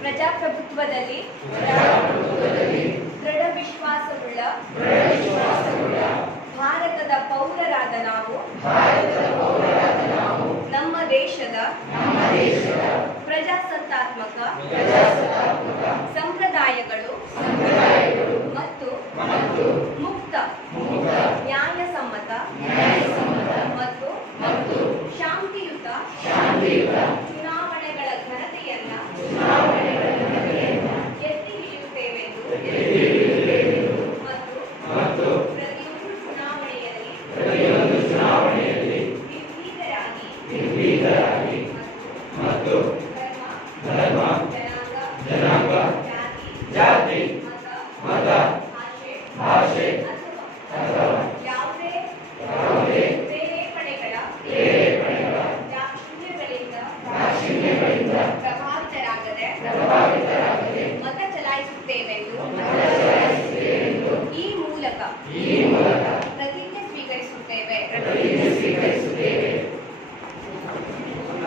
ಪ್ರಜಾಪ್ರಭುತ್ವದಲ್ಲಿ ದೃಢ ವಿಶ್ವಾಸವುಳ್ಳ ಭಾರತದ ಪೌರರಾದ ನಾವು ನಮ್ಮ ದೇಶದ ಪ್ರಜಾಸತ್ತಾತ್ಮಕ ಸಂಪ್ರದಾಯಗಳು ಮತ್ತು ಮುಕ್ತ ನ್ಯಾಯಸಮ್ಮತ ಮತ್ತು ಶಾಂತಿಯುತ ಪ್ರತಿಯೊಂದು ಚುನಾವಣೆಯಲ್ಲಿ ನಿರ್ಭೀತರಾಗಿ ಮತ್ತು ಧರ್ಮ ಜನಾಂಗ ಜಾತಿ ಮತ ಭಾಷೆ ಅಥವಾ